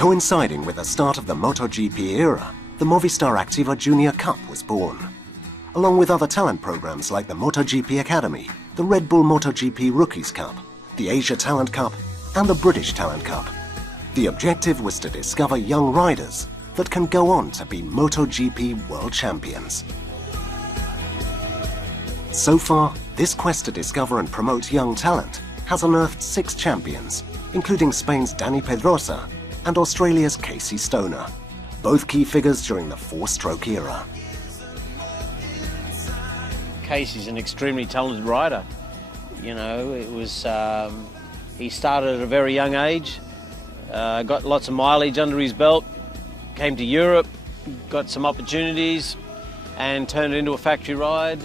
Coinciding with the start of the MotoGP era, the Movistar Activa Junior Cup was born. Along with other talent programs like the MotoGP Academy, the Red Bull MotoGP Rookies Cup, the Asia Talent Cup, and the British Talent Cup. The objective was to discover young riders that can go on to be MotoGP world champions. So far, this quest to discover and promote young talent has unearthed 6 champions, including Spain's Dani Pedrosa and Australia's Casey Stoner, both key figures during the 4-stroke era. Casey's an extremely talented rider. You know, he started at a very young age, got lots of mileage under his belt, came to Europe, got some opportunities and turned it into a factory ride,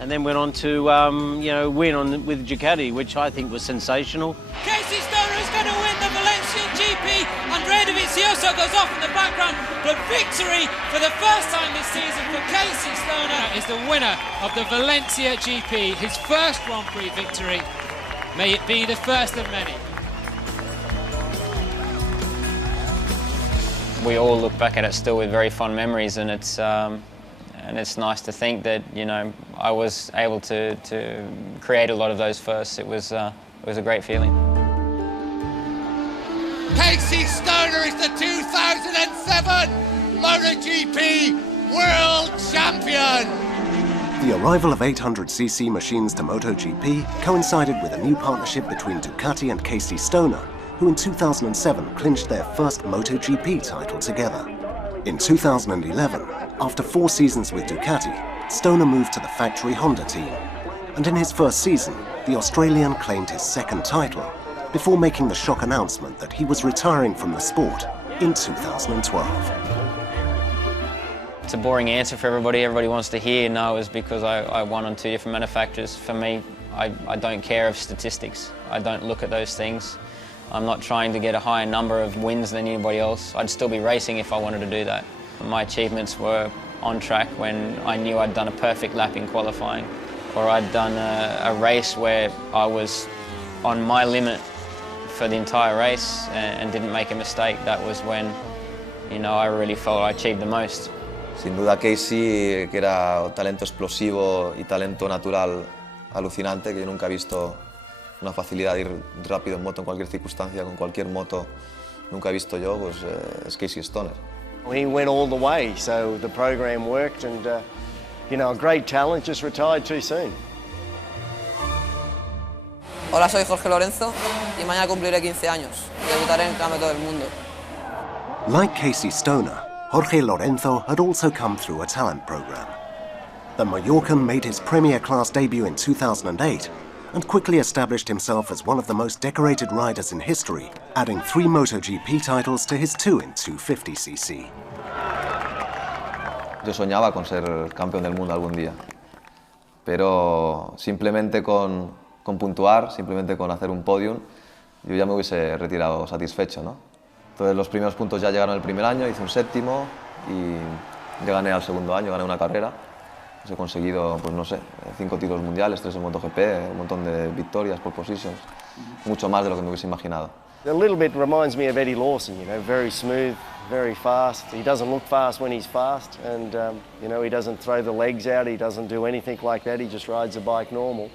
and then went on to win with Ducati, which I think was sensational. Casey Stoner is going to win the Valencian GP. Andrea Dovizioso goes off in the background, but victory for the first time this season for Casey Stoner is the winner of the Valencia GP, his first Grand Prix victory. May it be the first of many. We all look back at it still with very fond memories, and it's nice to think that, you know, I was able to create a lot of those firsts. It was a great feeling. Casey Stoner is the 2007 MotoGP World Champion! The arrival of 800cc machines to MotoGP coincided with a new partnership between Ducati and Casey Stoner, who in 2007 clinched their first MotoGP title together. In 2011, after 4 seasons with Ducati, Stoner moved to the factory Honda team, and in his first season, the Australian claimed his 2nd title, before making the shock announcement that he was retiring from the sport in 2012. It's a boring answer for everybody. Everybody wants to hear, no, it's because I won on 2 different manufacturers. For me, I don't care of statistics. I don't look at those things. I'm not trying to get a higher number of wins than anybody else. I'd still be racing if I wanted to do that. My achievements were on track when I knew I'd done a perfect lap in qualifying, or I'd done a race where I was on my limit for the entire race and didn't make a mistake. That was when, you know, I really felt I achieved the most. Sin duda Casey, que era talento explosivo y talento natural alucinante, que yo nunca he visto una facilidad de ir rápido en moto en cualquier circunstancia, con cualquier moto, nunca he visto yo, pues es Casey Stoner. He went all the way, so the program worked, and you know, a great talent just retired too soon. Hola, soy Jorge Lorenzo y mañana cumpliré 15 años. Debutaré en el Campeonato del Mundo. Like Casey Stoner, Jorge Lorenzo had also come through a talent program. The Mallorcan made his Premier Class debut in 2008 and quickly established himself as one of the most decorated riders in history, adding 3 MotoGP titles to his 2 in 250cc. Yo soñaba con ser campeón del mundo algún día, pero simplemente con puntuar, simplemente con hacer un podium, yo ya me hubiese retirado satisfecho, ¿no? Entonces los primeros puntos ya llegaron el primer año, hice un 7º y ya gané al segundo año, gané una carrera. He conseguido, pues no sé, 5 títulos mundiales, 3 en MotoGP, un montón de victorias, pole positions, mucho más de lo que me hubiese imaginado. A little bit reminds me of Eddie Lawson, you know, very smooth, very fast. He doesn't look fast when he's fast, and you know, he doesn't throw the legs out, he doesn't do anything like that, he just rides the bike normal.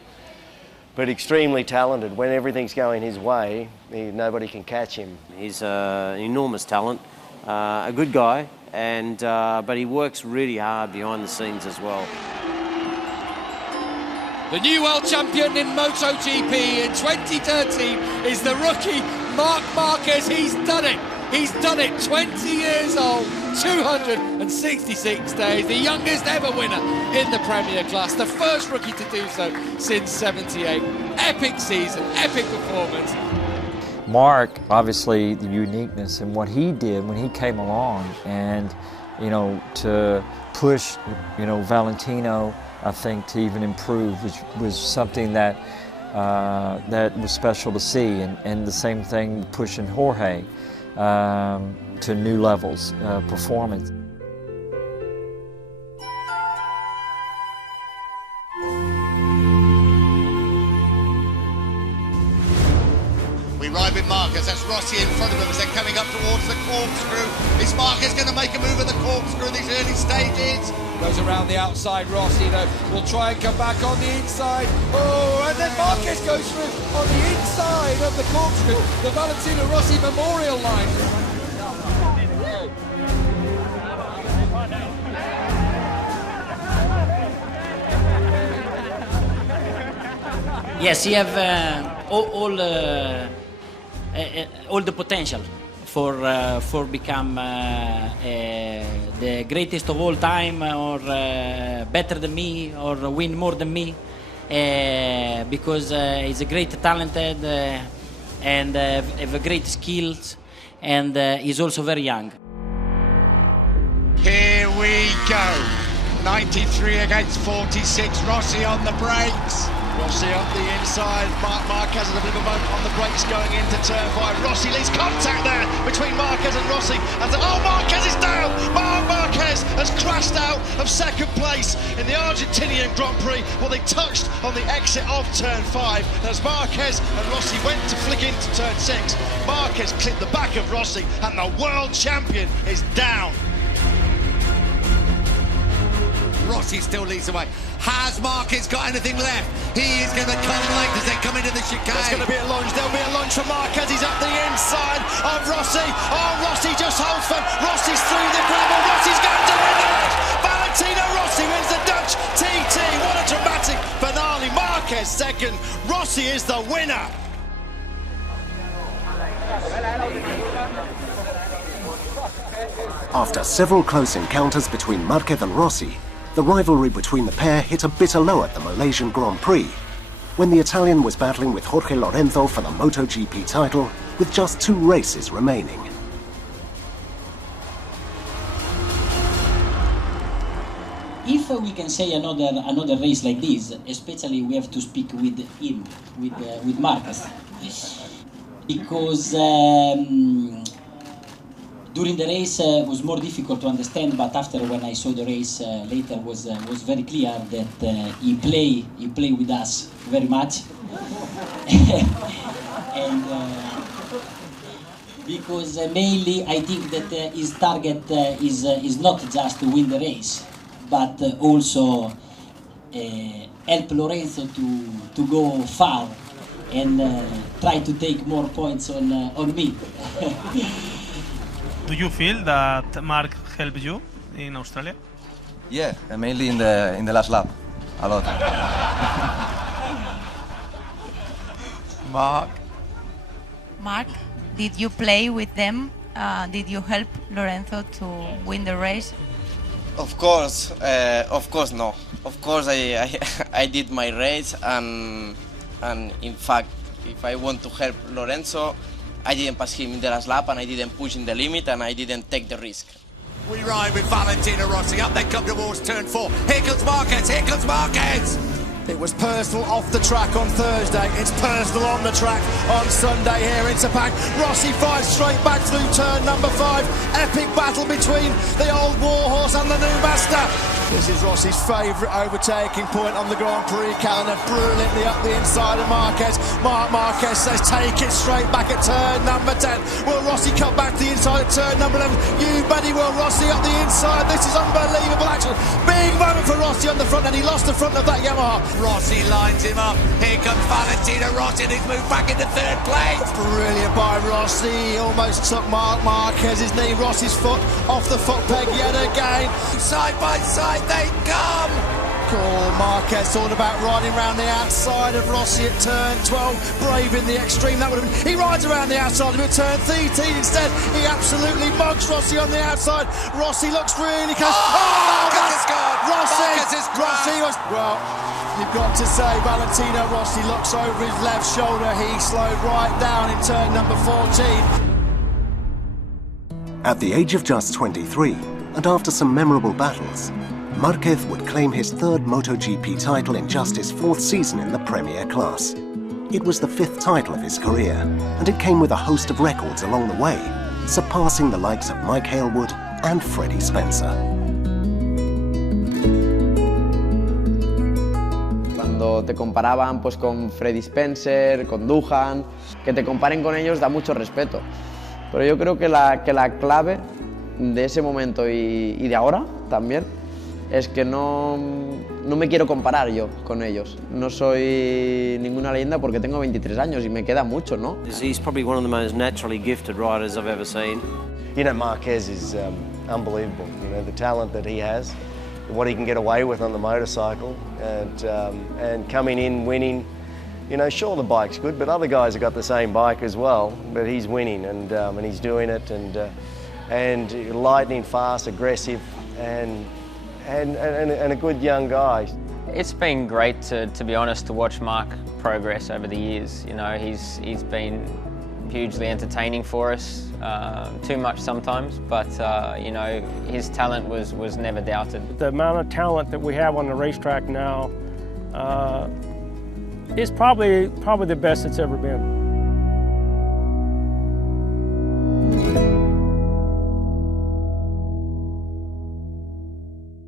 But extremely talented. When everything's going his way, nobody can catch him. He's an enormous talent, a good guy, but he works really hard behind the scenes as well. The new world champion in MotoGP in 2013 is the rookie Marc Marquez. He's done it. He's done it. 20 years old, 266 days, the youngest ever winner in the Premier Class, the first rookie to do so since '78. Epic season, epic performance. Marc, obviously the uniqueness in what he did when he came along, and you know, to push, you know, Valentino, I think, to even improve, which was something that that was special to see, and the same thing pushing Jorge to new levels, performance. We ride with Marquez, that's Rossi in front of them as they're coming up towards the corkscrew. Is Marquez going to make a move at the corkscrew in these early stages? Goes around the outside, Rossi though will try and come back on the inside. Oh, and then Marquez goes through on the inside of the corkscrew, the Valentino Rossi memorial line. Yes, he have all the potential for become the greatest of all time, or better than me, or win more than me, because he's a great talented and have a great skills, and he's also very young. Here we go. 93 against 46. Rossi on the brakes. Rossi up the inside. Marc Marquez has a bit of a moment on the brakes going into turn 5. Rossi leaves contact there between Marquez and Rossi. Oh, Marquez is down! Marc Marquez has crashed out of second place in the Argentinian Grand Prix. Well, they touched on the exit of turn 5 as Marquez and Rossi went to flick into turn 6. Marquez clipped the back of Rossi and the world champion is down. Rossi still leads the way. Has Marquez got anything left? He is going to come late as they come into the chicane. There's going to be a lunge. There'll be a lunge for Marquez. He's up the inside of Rossi. Oh, Rossi just holds firm. Rossi's through the gravel. Rossi's going to win the race. Valentino Rossi wins the Dutch TT. What a dramatic finale. Marquez second. Rossi is the winner. After several close encounters between Marquez and Rossi, the rivalry between the pair hit a bitter low at the Malaysian Grand Prix, when the Italian was battling with Jorge Lorenzo for the MotoGP title with just 2 races remaining. If we can say another race like this, especially we have to speak with him, with Marquez, because during the race was more difficult to understand, but after when I saw the race later was very clear that he play with us very much, and because mainly I think that his target is not just to win the race, but also help Lorenzo to go far and try to take more points on me. Do you feel that Marc helped you in Australia? Yeah, mainly in the last lap, a lot. Marc, did you play with them? Did you help Lorenzo to win the race? Of course no. Of course I did my race, and in fact, if I want to help Lorenzo, I didn't pass him in the last lap, and I didn't push in the limit, and I didn't take the risk. We ride with Valentino Rossi. Up they come towards turn 4. Here comes Marquez. Here comes Marquez. It was personal off the track on Thursday. It's personal on the track on Sunday here in Sepang. Rossi fights straight back through turn number 5. Epic battle between the old warhorse and the new master. This is Rossi's favourite overtaking point on the Grand Prix calendar. Brilliantly up the inside of Marquez. Marc Marquez says take it straight back at turn number 10. Will Rossi cut back to the inside of turn number 11? You bet he will. Rossi up the inside. This is unbelievable action. Big moment for Rossi on the front, and he lost the front of that Yamaha. Rossi lines him up. Here comes Valentino Rossi, and he's moved back into 3rd place. Brilliant by Rossi. He almost took Marc Marquez's knee. Rossi's foot off the foot peg yet again. Side by side they come. Cool, Marquez all about riding around the outside of Rossi at turn 12. Brave in the extreme, that would have been. He rides around the outside of it, turn 13 instead. He absolutely mugs Rossi on the outside. Rossi looks really close. Marquez is gone. Marquez is gone. Rossi was, well, you've got to say Valentino Rossi looks over his left shoulder. He slowed right down in turn number 14. At the age of just 23, and after some memorable battles, Marquez would claim his 3rd MotoGP title in just his 4th season in the Premier class. It was the 5th title of his career, and it came with a host of records along the way, surpassing the likes of Mike Halewood and Freddie Spencer. Cuando cuando te comparaban pues, con Freddy Spencer, con Duhan, que te comparen con ellos da mucho respeto. Pero yo creo que la clave de ese momento y de ahora también es que no me quiero comparar yo con ellos. No soy ninguna leyenda porque tengo 23 años y me queda mucho, ¿no? He's probably one of the most naturally gifted riders I've ever seen. You know, Marquez is unbelievable. You know, the talent that he has, what he can get away with on the motorcycle, and coming in, winning. You know, sure the bike's good, but other guys have got the same bike as well. But he's winning, and he's doing it, and lightning fast, aggressive, and a good young guy. It's been great, to be honest, to watch Marc progress over the years. You know, he's been hugely entertaining for us, too much sometimes, but you know, his talent was never doubted. The amount of talent that we have on the racetrack now is probably the best it's ever been.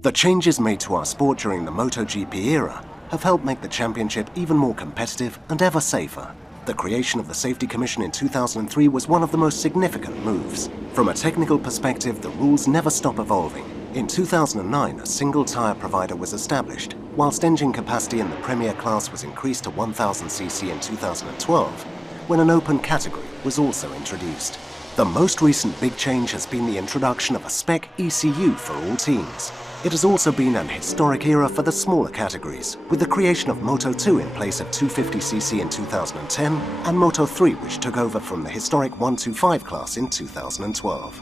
The changes made to our sport during the MotoGP era have helped make the championship even more competitive and ever safer. The creation of the Safety Commission in 2003 was one of the most significant moves. From a technical perspective, the rules never stop evolving. In 2009, a single tyre provider was established, whilst engine capacity in the Premier class was increased to 1000cc in 2012, when an open category was also introduced. The most recent big change has been the introduction of a spec ECU for all teams. It has also been an historic era for the smaller categories, with the creation of Moto2 in place of 250cc in 2010, and Moto3, which took over from the historic 125 class in 2012.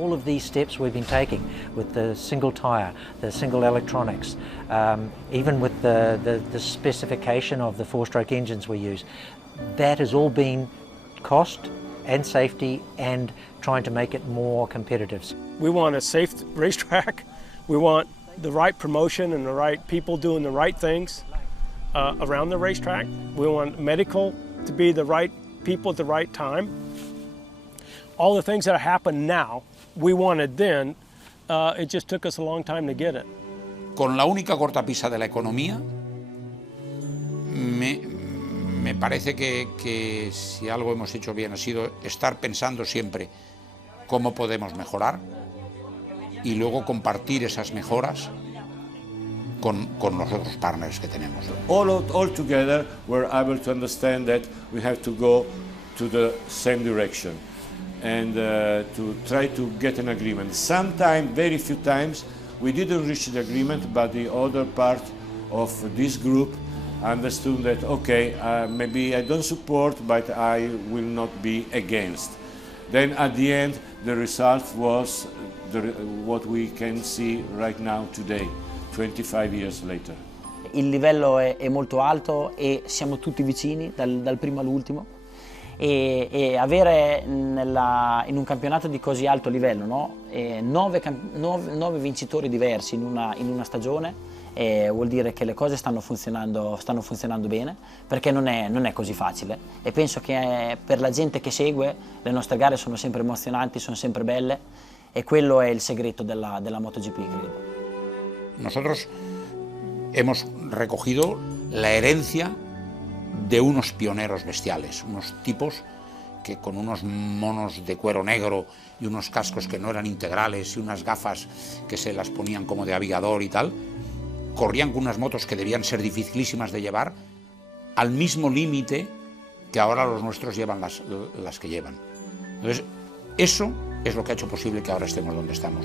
All of these steps we've been taking with the single tyre, the single electronics, even with the specification of the four-stroke engines we use, that has all been cost and safety and trying to make it more competitive. We want a safe racetrack. We want the right promotion and the right people doing the right things around the racetrack. We want medical to be the right people at the right time. All the things that happen now, we wanted then. It just took us a long time to get it. Con la única cortapisa de la economía, me parece que si algo hemos hecho bien ha sido estar pensando siempre cómo podemos mejorar y luego compartir esas mejoras con los otros partners que tenemos. All together we're able to understand that we have to go to the same direction and to try to get an agreement. Sometimes, very few times, we didn't reach the agreement, but the other part of this group understood that, okay, maybe I don't support, but I will not be against. Then at the end, the result was what we can see right now today, 25 years later. Il livello è molto alto e siamo tutti vicini dal primo all'ultimo e avere in un campionato di così alto livello, no? 9 vincitori diversi in una stagione vuol dire che le cose stanno funzionando bene, perché non è così facile, e penso che per la gente che segue le nostre gare sono sempre emozionanti, sono sempre belle, e quello è il segreto della MotoGP, credo. Nosotros hemos recogido la herencia de unos pioneros bestiales, unos tipos que con unos monos de cuero negro y unos cascos que no eran integrales y unas gafas que se las ponían como de aviador y tal, corrían con unas motos que debían ser dificilísimas de llevar al mismo límite que ahora los nuestros llevan las que llevan. Entonces, eso es lo que ha hecho posible que ahora estemos donde estamos.